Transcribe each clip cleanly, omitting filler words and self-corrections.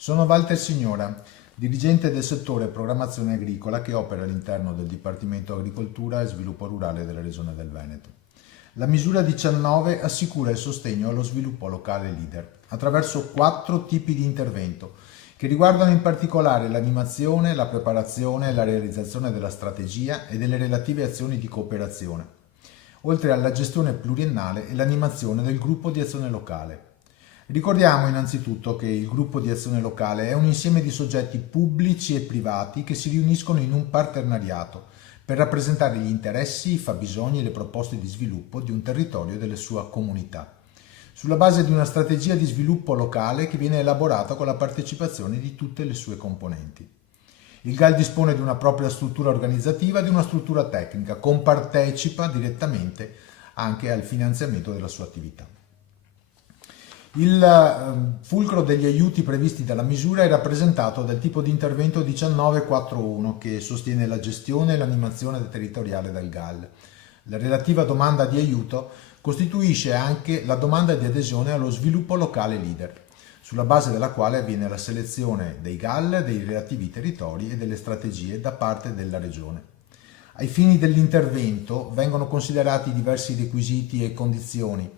Sono Walter Signora, dirigente del settore programmazione agricola che opera all'interno del Dipartimento Agricoltura e Sviluppo Rurale della Regione del Veneto. La misura 19 assicura il sostegno allo sviluppo locale leader attraverso 4 tipi di intervento che riguardano in particolare l'animazione, la preparazione e la realizzazione della strategia e delle relative azioni di cooperazione, oltre alla gestione pluriennale e l'animazione del gruppo di azione locale. Ricordiamo innanzitutto che il gruppo di azione locale è un insieme di soggetti pubblici e privati che si riuniscono in un partenariato per rappresentare gli interessi, i fabbisogni e le proposte di sviluppo di un territorio e della sua comunità, sulla base di una strategia di sviluppo locale che viene elaborata con la partecipazione di tutte le sue componenti. Il GAL dispone di una propria struttura organizzativa e di una struttura tecnica, compartecipa direttamente anche al finanziamento della sua attività. Il fulcro degli aiuti previsti dalla misura è rappresentato dal tipo di intervento 1941 che sostiene la gestione e l'animazione territoriale del GAL. La relativa domanda di aiuto costituisce anche la domanda di adesione allo sviluppo locale leader, sulla base della quale avviene la selezione dei GAL, dei relativi territori e delle strategie da parte della Regione. Ai fini dell'intervento vengono considerati diversi requisiti e condizioni,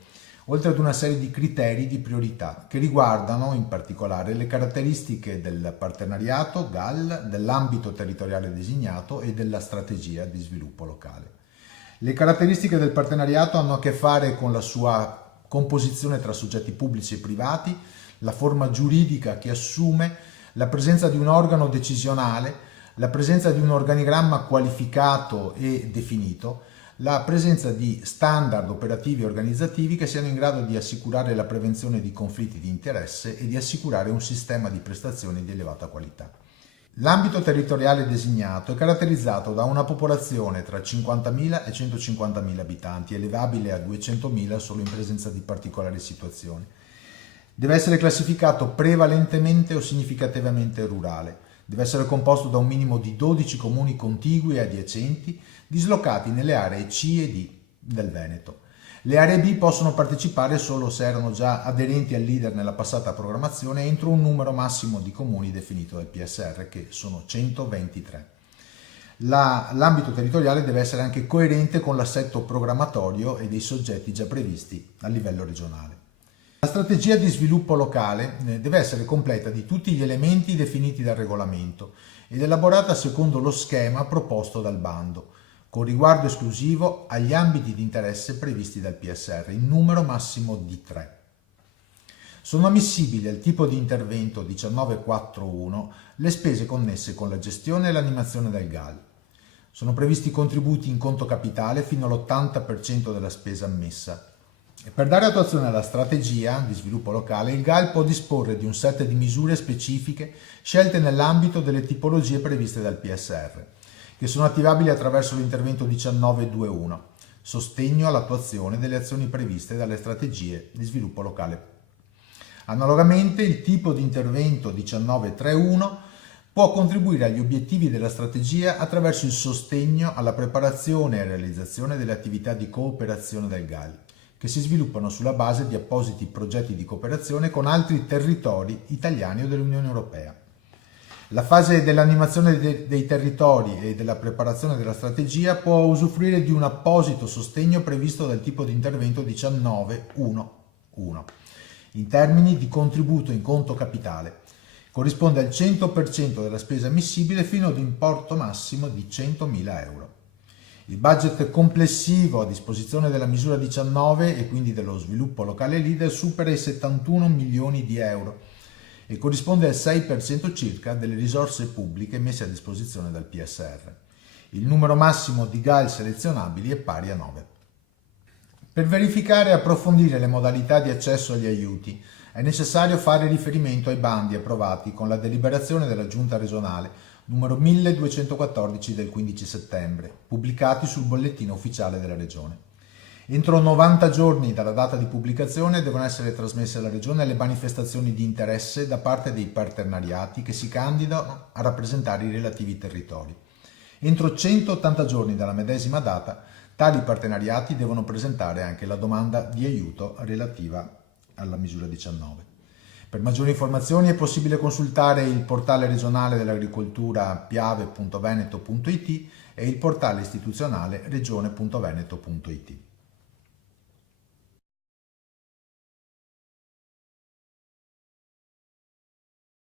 oltre ad una serie di criteri di priorità che riguardano in particolare le caratteristiche del partenariato GAL, dell'ambito territoriale designato e della strategia di sviluppo locale. Le caratteristiche del partenariato hanno a che fare con la sua composizione tra soggetti pubblici e privati, la forma giuridica che assume, la presenza di un organo decisionale, la presenza di un organigramma qualificato e definito, la presenza di standard operativi e organizzativi che siano in grado di assicurare la prevenzione di conflitti di interesse e di assicurare un sistema di prestazioni di elevata qualità. L'ambito territoriale designato è caratterizzato da una popolazione tra 50.000 e 150.000 abitanti, elevabile a 200.000 solo in presenza di particolari situazioni. Deve essere classificato prevalentemente o significativamente rurale. Deve essere composto da un minimo di 12 comuni contigui e adiacenti, dislocati nelle aree C e D del Veneto. Le aree B possono partecipare solo se erano già aderenti al leader nella passata programmazione entro un numero massimo di comuni definito dal PSR, che sono 123. L'ambito territoriale deve essere anche coerente con l'assetto programmatorio e dei soggetti già previsti a livello regionale. La strategia di sviluppo locale deve essere completa di tutti gli elementi definiti dal regolamento ed elaborata secondo lo schema proposto dal bando, con riguardo esclusivo agli ambiti di interesse previsti dal PSR, in numero massimo di 3. Sono ammissibili al tipo di intervento 1941 le spese connesse con la gestione e l'animazione del GAL. Sono previsti contributi in conto capitale fino all'80% della spesa ammessa. E per dare attuazione alla strategia di sviluppo locale, il GAL può disporre di un set di misure specifiche scelte nell'ambito delle tipologie previste dal PSR, che sono attivabili attraverso l'intervento 1921, sostegno all'attuazione delle azioni previste dalle strategie di sviluppo locale. Analogamente, il tipo di intervento 1931 può contribuire agli obiettivi della strategia attraverso il sostegno alla preparazione e realizzazione delle attività di cooperazione del GAL, che si sviluppano sulla base di appositi progetti di cooperazione con altri territori italiani o dell'Unione Europea. La fase dell'animazione dei territori e della preparazione della strategia può usufruire di un apposito sostegno previsto dal tipo di intervento 19.1.1 in termini di contributo in conto capitale. Corrisponde al 100% della spesa ammissibile fino ad un importo massimo di 100.000 euro. Il budget complessivo a disposizione della misura 19 e quindi dello sviluppo locale leader supera i 71 milioni di euro e corrisponde al 6% circa delle risorse pubbliche messe a disposizione dal PSR. Il numero massimo di GAL selezionabili è pari a 9. Per verificare e approfondire le modalità di accesso agli aiuti è necessario fare riferimento ai bandi approvati con la deliberazione della Giunta regionale numero 1214 del 15 settembre, pubblicati sul bollettino ufficiale della Regione. Entro 90 giorni dalla data di pubblicazione devono essere trasmesse alla Regione le manifestazioni di interesse da parte dei partenariati che si candidano a rappresentare i relativi territori. Entro 180 giorni dalla medesima data, tali partenariati devono presentare anche la domanda di aiuto relativa alla misura 19. Per maggiori informazioni è possibile consultare il portale regionale dell'agricoltura piave.veneto.it e il portale istituzionale regione.veneto.it.